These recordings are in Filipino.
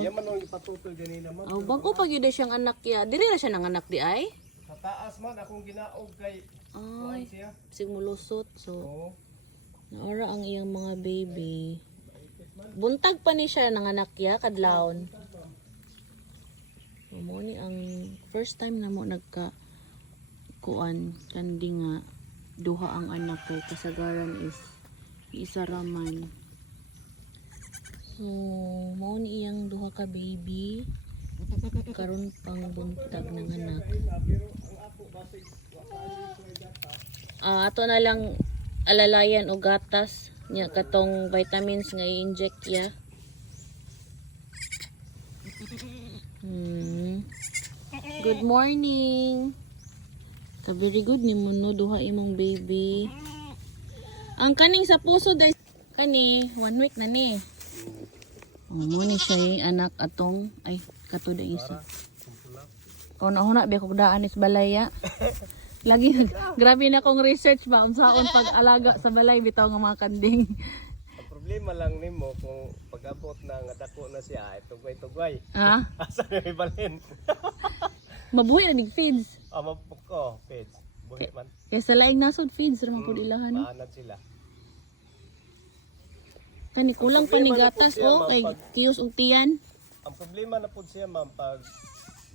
Iya man ang ipatutoy ganina man. Oh, bago pag yun siyang anak ya. Dili ra siya nang anak di ay? Sa taas man akong ginaog kay Ay, siya. sig mulusot. So, Oo. naora ang iyang mga baby. Buntag pa ni siya nang anak ya kadlawon. Mo ni ang first time na mo nagka kuan kandi nga duha ang anak kay kasagaran is isa raman. So, mo ni iyang duha ka baby karon pang buntag ng anak. Ato na lang alalayan o gatas nya katong vitamins nga i-inject ya. Good morning. Ka very good ni mo no duha imong baby. Ang kaning sa puso dai kani 1 week na ni. Mo ni siya anak atong ay kato da isa. Kung na biya ko daan is balaya. Lagi grabe na kong research ba unsaon pag-alaga sa balay bitaw nga mga kanding. Ang problema lang nimo kung pag-abot na nga dako na siya tugway-tugway. Ha? Asa na ibalhin? Mabuhi na nig feeds. Mapuk ko, pets. Buhi man. Kaya sa laing nasod feeds ra man pud ilahan. Maanad sila. Kani kulang pa ni gatas o kay kiyos og tiyan. Ang problema na pud siya ma'am pag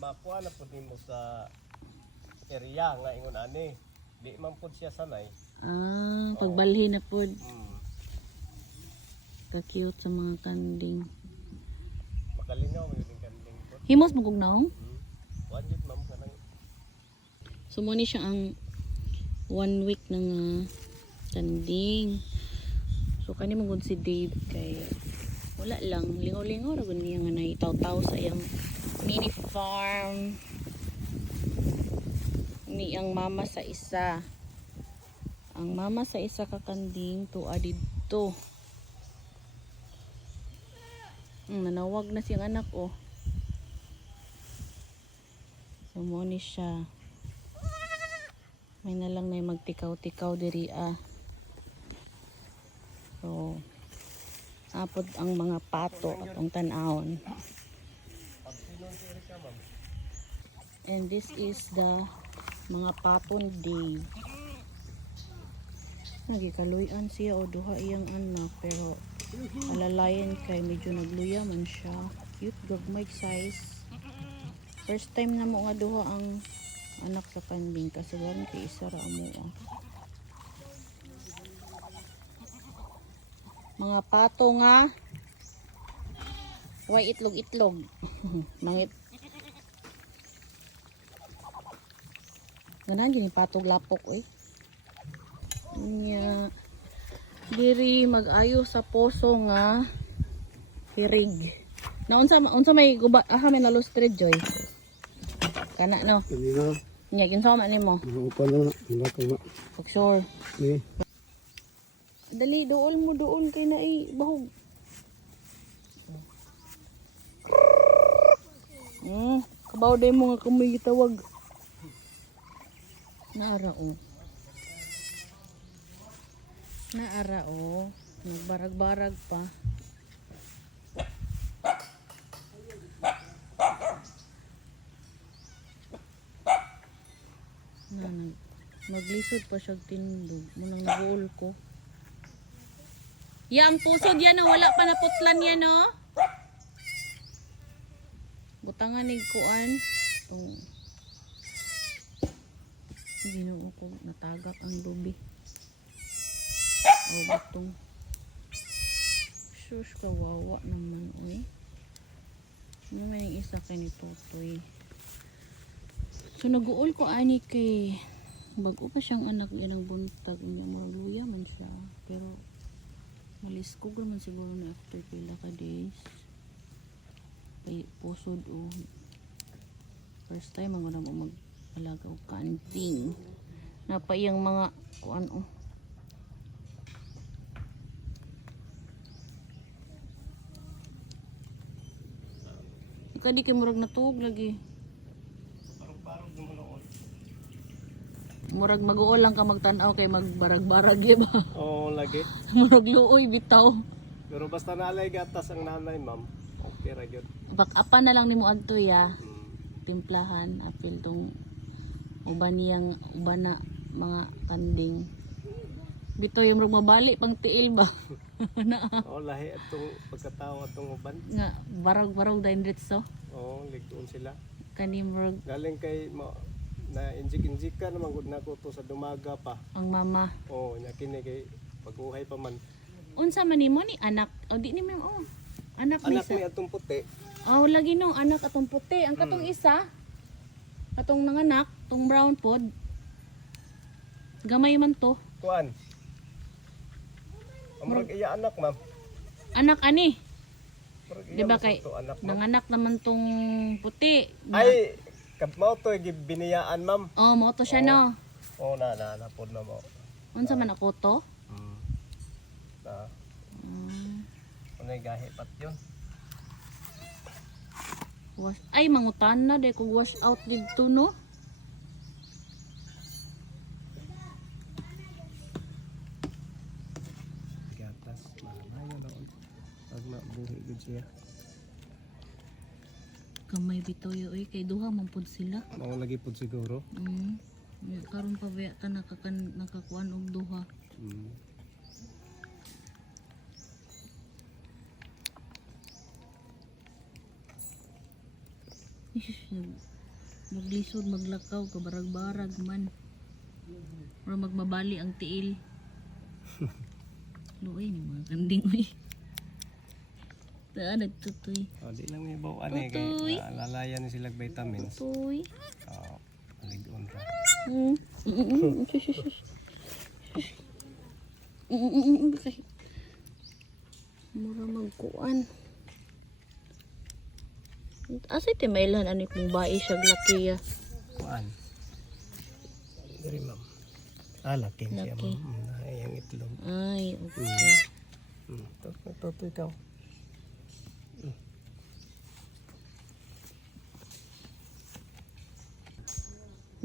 makuha na pud nimo sa area nga ingon ani, di man pud siya sanay. Pagbalhin na pud. Ka-cute sa mga kanding. Makalingaw yun yung kanding pud. Himos magugnaong? Wanjit ma'am kanang. So mo ni siya ang 1 week ng kanding. So kani mong si Dave kay wala lang lingaw-lingaw ra gud niya nga naitaw-taw sa iyang mini farm. Ni ang mama sa isa. Ang mama sa isa ka kanding tuwa didto. Nanawag na siyang anak oh. So mo ni siya. May na lang na magtikaw-tikaw diri ah. So, apod ang mga pato at ang tanawon. And this is the mga papon Dave. Nagikaluyan siya o duha iyang anak pero alalayan kay medyo nagluya man siya. Cute gagmay size. First time na mo nga duha ang anak sa kanding kasi gani kay isa ra mo ah. Mga pato nga way itlog-itlog. Mangit. Ganahan gini patog lapok oy. Nya diri mag-ayo sa poso nga hirig. Na unsa may guba may nalustre joy. Kana no. Kanina. Nya kinsa man nimo? Upa na na ko na. For sure. Ni. Dali, dool kay na bahog. Kabaw day mo nga kumoy gitawag. Naara o. Nagbarag-barag pa. Naglisod pa siyang tindog. Munang nabuol ko. Ang pusod yan no, wala pa naputlan yan no. Butangan ni kuan. Hindi na ako natagak ang lubi. Butong. Shush, kawawa naman oy. Ano may isa kay ni Totoy. So nag-uol ko ani kay bago pa siyang anak yan ang buntag. Hindi mo luya man siya. Pero maliskog naman siguro na after pila ka days. Kay pusod o first time ang wala mo mag-alaga o kanding. Napaiyang mga kuan o. Ika di kay murag natuog lagi. Murag mag-uol lang ka magtanaw kay magbarag-barag ba? Oo, lagi. Murag luoy bitaw. Pero basta nalay gatas ang nanay, ma'am. okay ra gyud. Back-upan na lang nimo adto ya. Timplahan apil tong uban na mga kanding. Bito yung mabali pang tiil ba? Na Oh, lahi atong pagkatao atong uban. nga barog-barog dayon diretso. Oh, ligdoon sila. Kani murag Galing kay na injik ka naman gud nako to sa dumaga pa. ang mama. Oh, nya kini kay pag-uhay pa man. Unsa man nimo ni anak? O di ni mo anak may Anak isa. ni atong puti. Oh, lagi no anak atong puti. Ang katong isa katong nanganak, tong brown pod. Gamay man to. Kuan. Amrag iya anak, ma'am. Anak ani. Murag Di ba kay to anak, ma'am. nanganak naman tong puti. Ay, mao to biniyaan, ma'am. Oh, mo to siya no. Oh, na pod na mo. Unsa man ako to? Na, Mm, unay gahi pat yun. wash. Ay mangutan na day kung wash out dito no. Gatas, malayo daw. Pag nabuhi gud siya. Kamay bitoy oy kay duha man pud sila. Mao lagi pod siguro. Karon pa baya ta nakakuan og duha. Maglisod, maglakaw, kabarag-barag man. Or magmabali ang tiil. Luoy ni mga kanding oy. Taa nagtutoy. Oh, di lang may bawaan eh Tutoy. kay naalalayan ni sila vitamins. Toy. Oh, ligdoon ra. Mura magkuan. Asa timailan ani kung bae siya lakiya. Kuan. Diri, ma'am. Laki siya, Laki. ma'am. Ay, ang itlog. Ay, okay. Toto ikaw.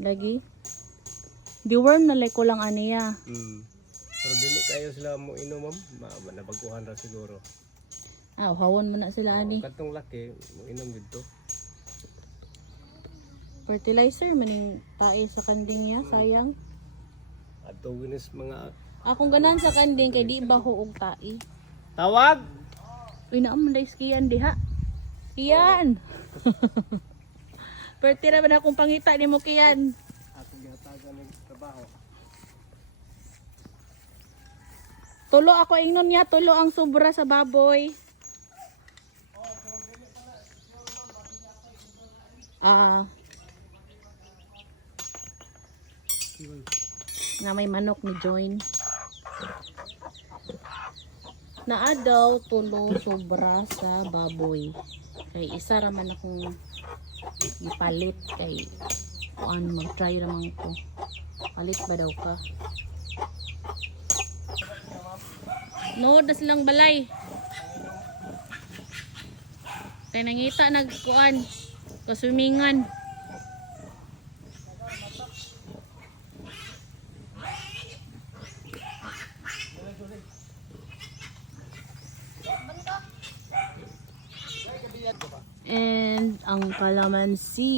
Lagi. Deworm na like ko lang aniya. Pero dili kayo sila mo inom, ma'am. Nabaguhan ra siguro. Ah, hawon man na sila ani. Katong laki, mo inom dito. Fertilizer maning tae sa kanding niya, sayang. Ato ginis mga Akong ganan sa kanding kay di baho og tae. tawag. Uy, naman dahil skiyan diha. Kiyan! Pertira ba na akong pangita ni mo kiyan? Atong gihatagan ng trabaho. Tulo ako ingnon niya, tulo ang sobra sa baboy. Na may manok ni Join. Naa daw tulo sobra sa baboy. Kay isa raman akong ipalit kay kuan mag-try raman ko. Palit ba daw ka? No, das lang balay. Kay nangita nagkuan kaswimingan. And ang kalamansi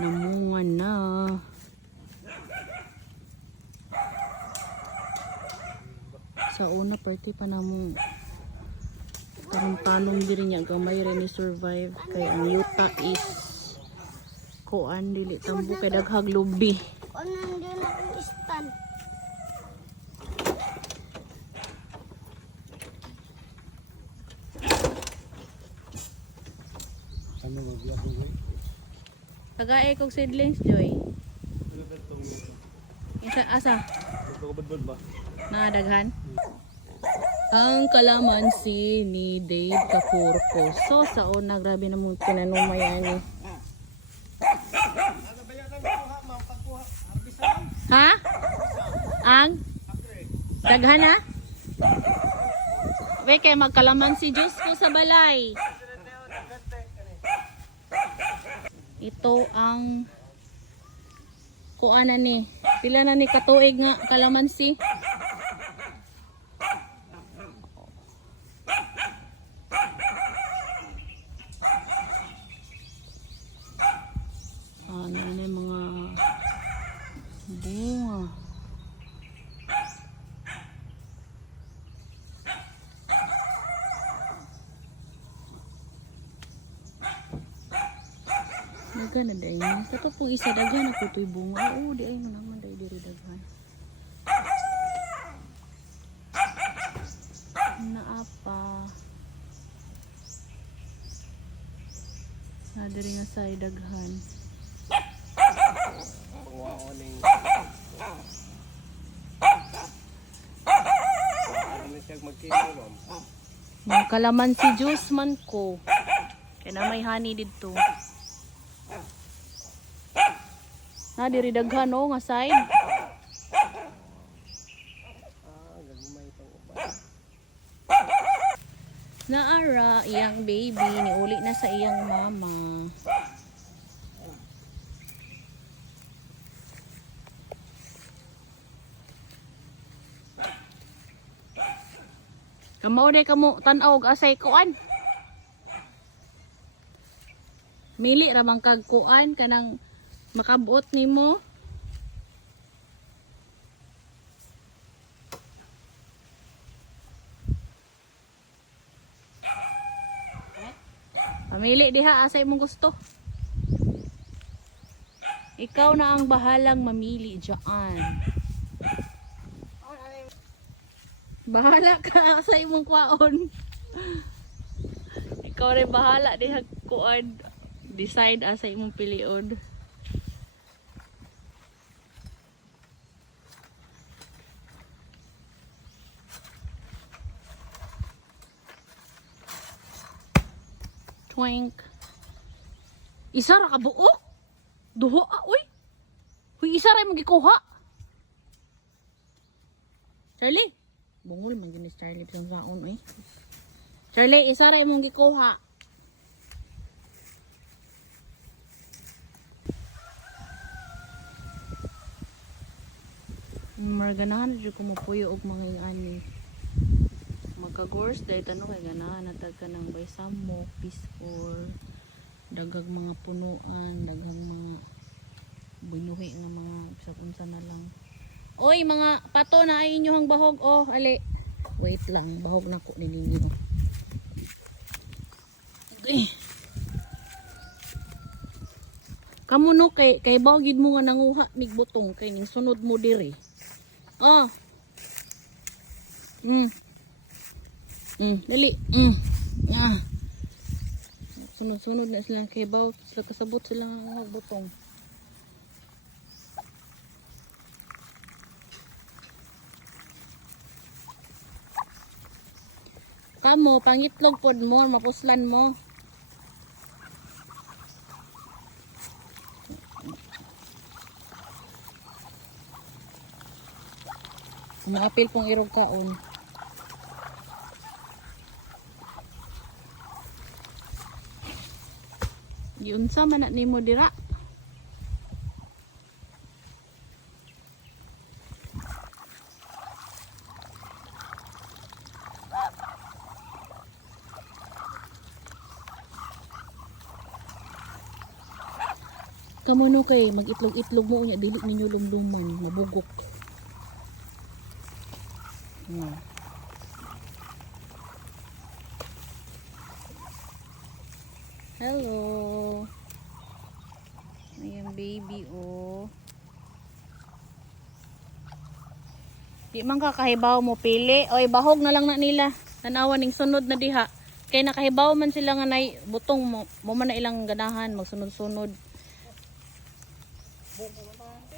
namunga na. Sa una party pa namong tanong diri niya gamay rin ni survive kay ang yuta is kuan dili tambo kay daghag lubi. Ano nandun akong stand? Ano ba biya ko? Kagae kog seedlings joy. Isa asa Pagkabadbad ba? nadaghan. Ang kalamansi ni Dave Kapurko. So sa una grabe namang tinanong mayani. Ha? Ang? Daghan na? Wait kay magkalamansi juice ko sa balay. Ito ang kuan na ni. Pila na ni katuig nga kalamansi. Yan, yan yung mga bunga. Dagan na dahil yun. Ito pong isa dagan ako ito'y bunga. Oo, di ay mo naman dahil diri daghan. Naapa. Nadiri nga sa daghan. Panguaoning ano siya magkilo, ma'am? Mga kalamansi juice man ko. Kaya na may honey dito. Nadiri daghan o nga side. Gagmay itong uban. Naara, iyang baby, niuli na sa iyang mama. Kamao day kamo tan-aw og asay kuan. Mili ra bang kag kuan kanang makabuot nimo. Pamili diha asay mong gusto. Ikaw na ang bahalang mamili diyan. Bahala ka sa imong kwaon. Ikaw rin bahala diha kuan. Decide asa imong piliod. Twink. Isa ra ka buo? Duho uy. Huy isa ra imong gikuha. Charlie. Bungol man ginis Charlie bisang saon uy. Charlie, isa ra imong gikuha. Marganahan jud ko mapuyo og mga ani. Magka-course dahil tanong kay ganahan natag ka ng by samok, peaceful, dagag mga punuan, daghang mga binuhi nga mga sa na lang. Oy mga pato na ay inyohang bahog oh ali. Wait lang, bahog na ko ni ninyo. Okay. Kamu no kay bahogid mo nga nanguha mig butong kay ning sunod mo diri. Oh. Dali. Sunod-sunod na silang kibaw. Sila kasabot sila nga butong. Kamo, pangitlog pod mo, mapuslan mo. Maapil pong irog kaon. Giunsa man na nimo dira? Kamo no kay mag-itlog-itlog mo unya dili ninyo lumluman, mabugok. Hello. Ayan baby oh. Di man kakahibaw mo pili. Oy bahog na lang na nila. Tanawan ning sunod na diha. Kay nakahibaw man sila nga nay butong mo man na ilang ganahan magsunod-sunod.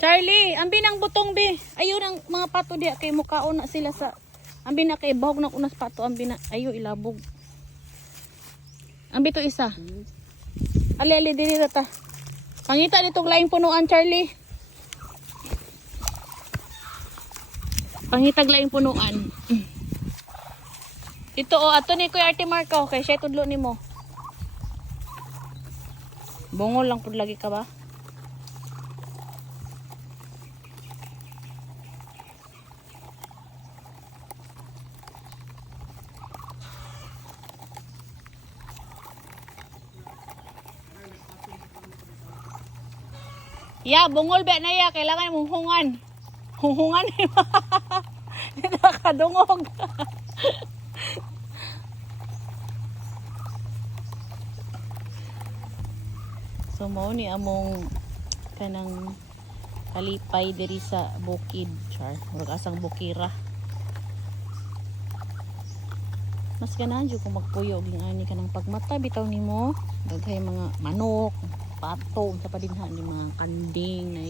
Charlie, ambi nang butong bi. Ayo nang mga pato diha kay mukaon na sila sa ambi na kay bahog na unas pato ambi na ayo ilabog. Ambi to isa. Ali diri ta. Pangita nitong laing punuan Charlie. Pangitag laing punuan. Ito oh ato ni Kuya Ate Marco kay siya tudlo nimo. Bungol lang pud lagi ka ba? Ya, bungol ba na ya, kailangan mong hungan. Hungan ni nakadungog. So mao ni among kanang kalipay diri sa bukid, char. Murag asang bukira. Mas ganahan jud kung magpuyo ging ani kanang pagmata bitaw nimo, daghay mga manok, pato, sa pa dinha ni mga kanding na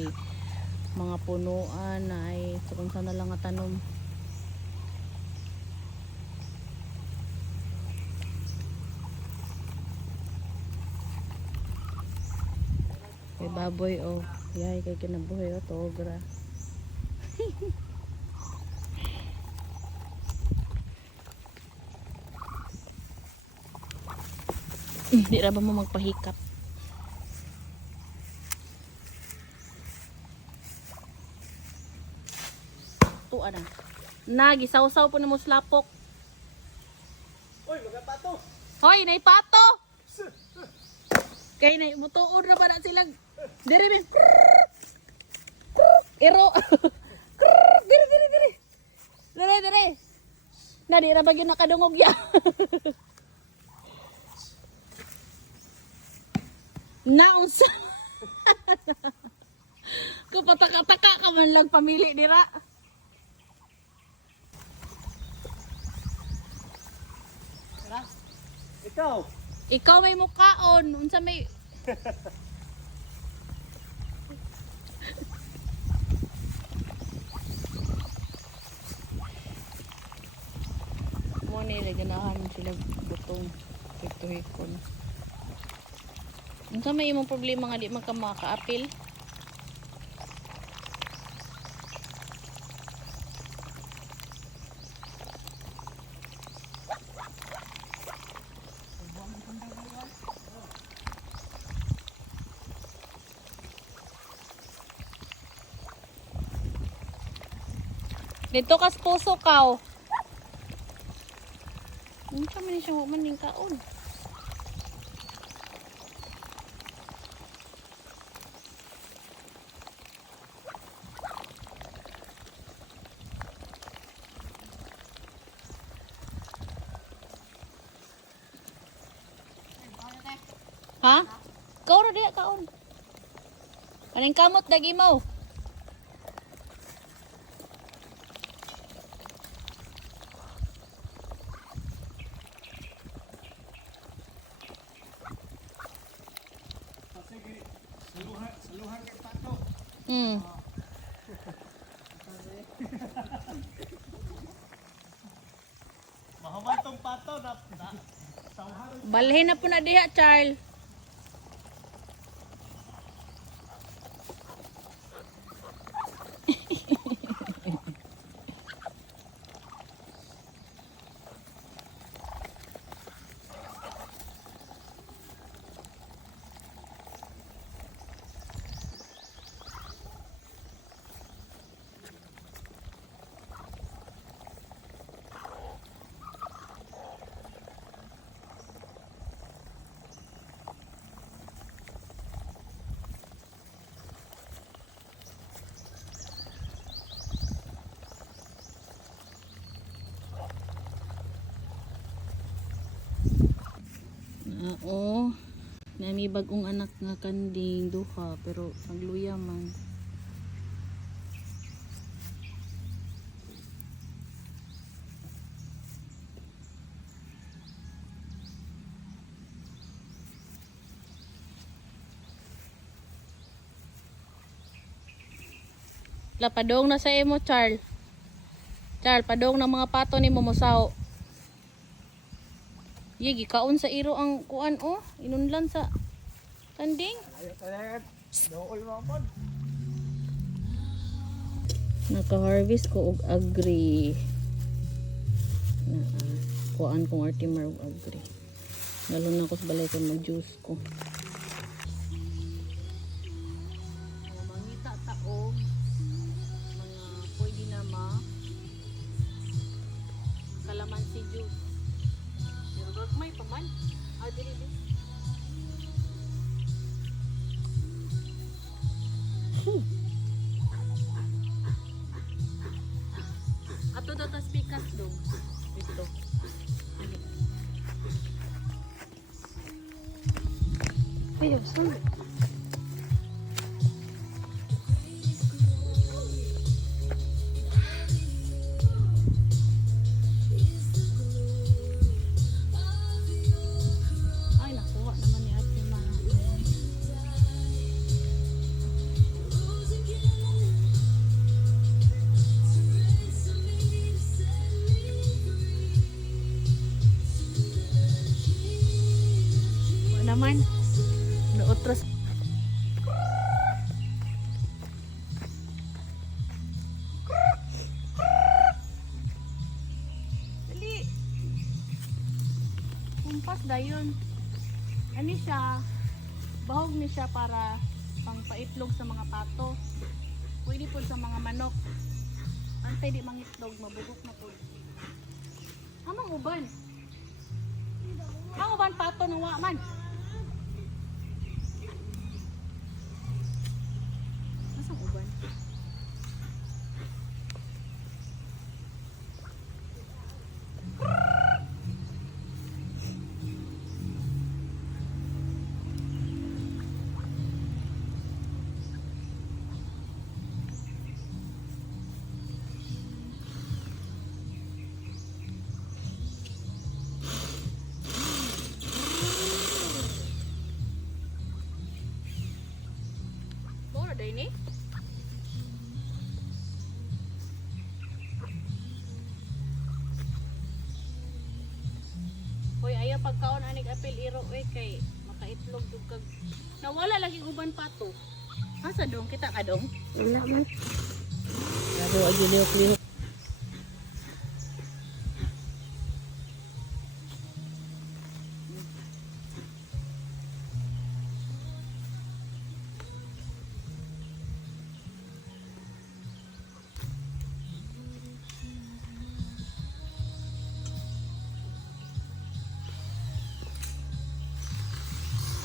mga punuan na ay so kung saan na lang nga tanom. Kay baboy oh, yay kay kinabuhi oh, togra. Di ra ba mo magpahikap? Tuwa na. Nagi saw-saw po na mo slapok. Oy, mga pato! Hoy, naipato! Kay na mutuod na ba na silang diri min. Iro. Diri diri diri. Diri diri. Na di ra ba gyud nakadungog ya. Naunsa. Kapataka-taka ka man lang pamili dira. Ikaw! Ikaw may mukhaon, unsa may mo ni ganahan sila butong hikon. Unsa may imong problema nga di man ka makaapil? Dito kas puso kaw. Unsa man siya wa man ning kaon? Ha? Kau ra diya kaon. Kaning kamot dagi mo. Saluhan kay pato. Mahamal tong pato na sauhan. Balhin na po na diha, Charles. Oo. May bagong anak nga kanding duha pero nagluya man. Padong na sa imo, Charles. Charles, padong ng mga pato ni mo mosaw. Yegi kaon sa iro ang kuan oh, inunlan sa kanding. Ayot. Dool mo pod. Naka-harvest ko og agri. Na kuan kong artimar og agri. Nalun na ko sa balay ko mag-juice ko. Mangita ta og mga pwede na kalamansi juice. May paman. Dili. Ato daw tas pikas dong. Dito. Ayo, saan? Ay, nakuha naman ni Ate Ma. Wala naman. Naotras. Dali. Kumpas dayon. Ani siya, bahog ni siya para pangpaitlog sa mga pato. Pwede po sa mga manok. Antay di mangitlog, mabugok na po. Amang uban. Ang uban pato ng waman. Nasang uban? Bora day ni? Hoy, ayaw pagkaon anig apil iro kay makaitlog jud kag nawala lagi uban pato. Asa dong kita ka dong? Wala man. Laro ayo liok-liok.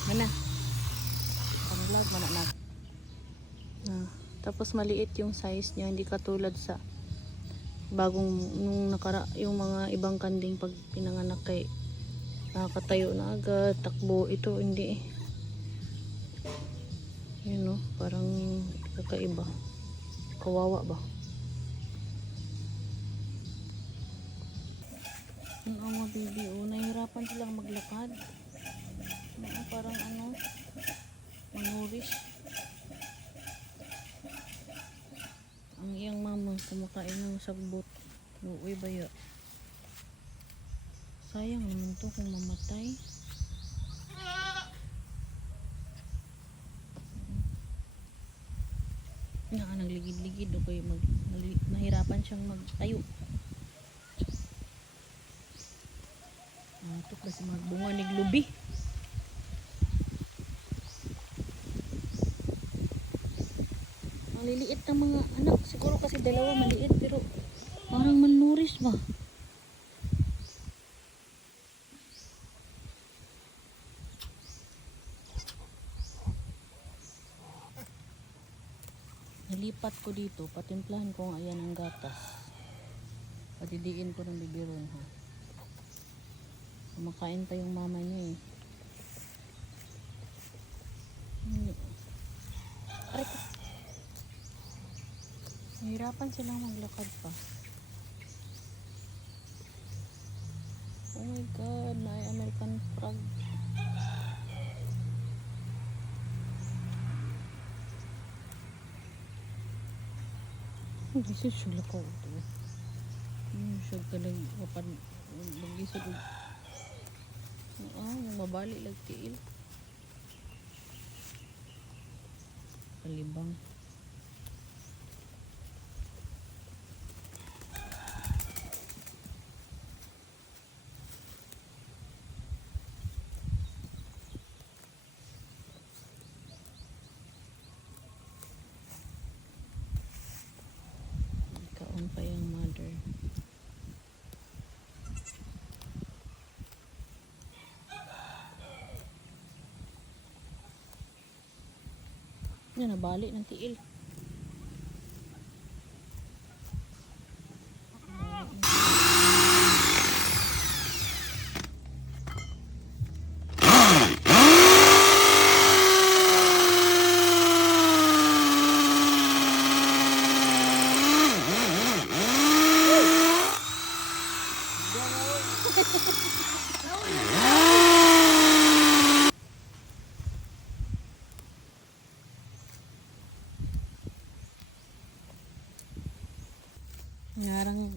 Mana? Panglag mana na. Tapos maliit yung size niya, hindi katulad sa bagong nung yung mga ibang kanding pag pinanganak kay nakakatayo na agad, takbo. Ito hindi. Yun no, parang kakaiba. Kawawa ba? Yung mga baby, nahihirapan silang maglakad. Parang ano, manurish. Ang iyang mama kumakain ng sagbot. Uy baya. Sayang naman to kung mamatay. Nagligid-ligid o kaya nahirapan siyang magtayo. Ito kasi magbunga ni Glubi. Ang liliit ng mga anak. Siguro kasi dalawa maliit pero parang malnourished ba? Nalipat ko dito. Patimplahan ko nga ayan ang gatas. Patidiin ko ng bibiron ha. Kumakain pa yung mama niya eh. Aray ko. Nahirapan silang maglakad pa. Oh my god, may American frog. Gisod siya lakaw ito. Siya ka nagwapan. Magisod. Mabali lang tiil. Kalibang. Kaon pa yung mother. Yan, nabali ng tiil. Ngarang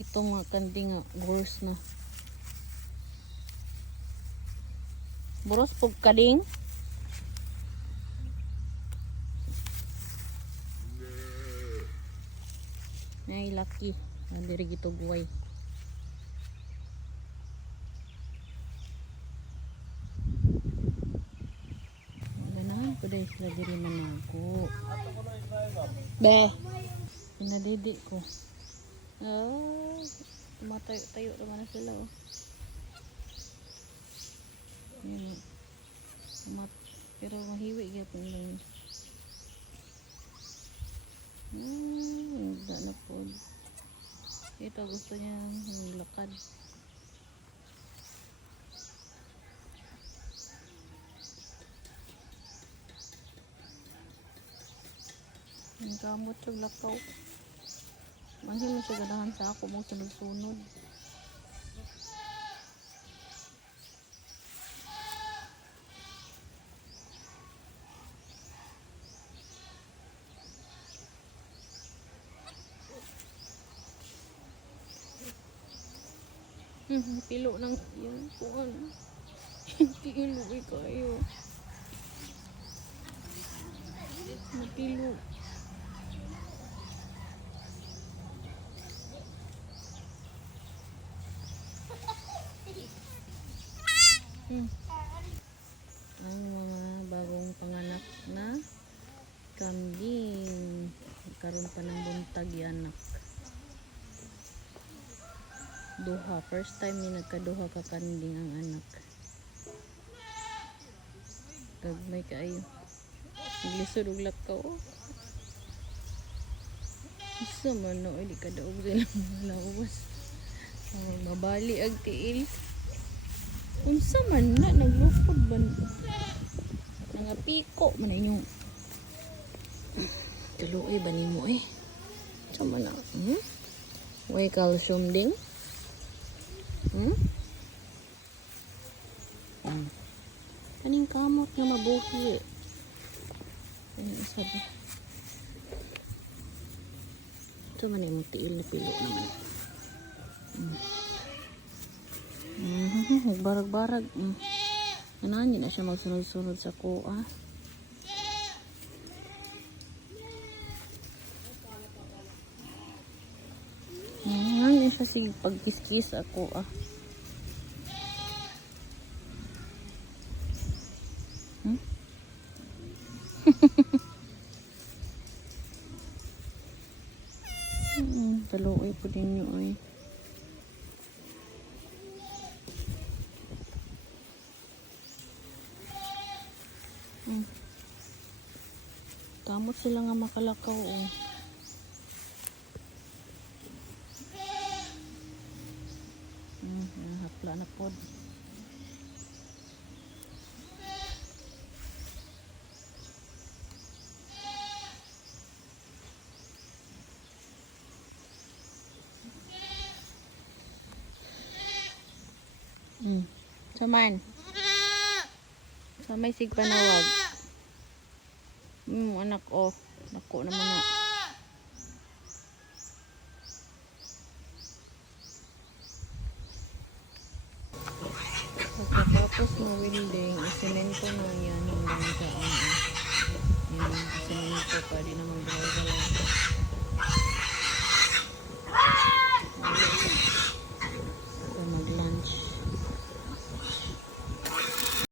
itong mga kandi nga boros na. Boros pog kading. Nay laki. Diri gito buhay. Ganahan ko dahil sila diri man ako. Be. Pinadidi ko. Oh, tumatayo-tayo naman na sila oh. Yan oh. Pero mahiwi gyapon lang. Hindi na po. Ito gusto niya ng lakad. Ang kamot yung lakaw. Manhin mo siya ganahan sa ako mong sunod-sunod. Pilo ng yung puan. Pilo kayo. Mapilo. Ang mga bagong panganak na kambing, karon pa ng buntag anak. Duha, first time ni nagkaduha ka kambing ang anak. Gagmay kaayo. Naglisod og lakaw. Isa man no, di ka daog silang lawas. Mabali ag tiil. Unsa man na naglupod ba nangapiko man inyong kaluoy ba nimo eh sama na way calcium ding kaning kamot na mabuhi ano sabi ito man yung tiil na pilo naman barag-barag. Ganahan din na siya magsunod-sunod sa kuha. Ganahan din siya sige pagkiskis sa kuha. Taluoy po din nyo ay. Kamot sila nga makalakaw oh. Hapla na pod. Saman. Samay sig panawag. Anak oh. Nako naman na. Pagkatapos na welding, isemento na yan hanggang sa ano. Yung isemento pa, di naman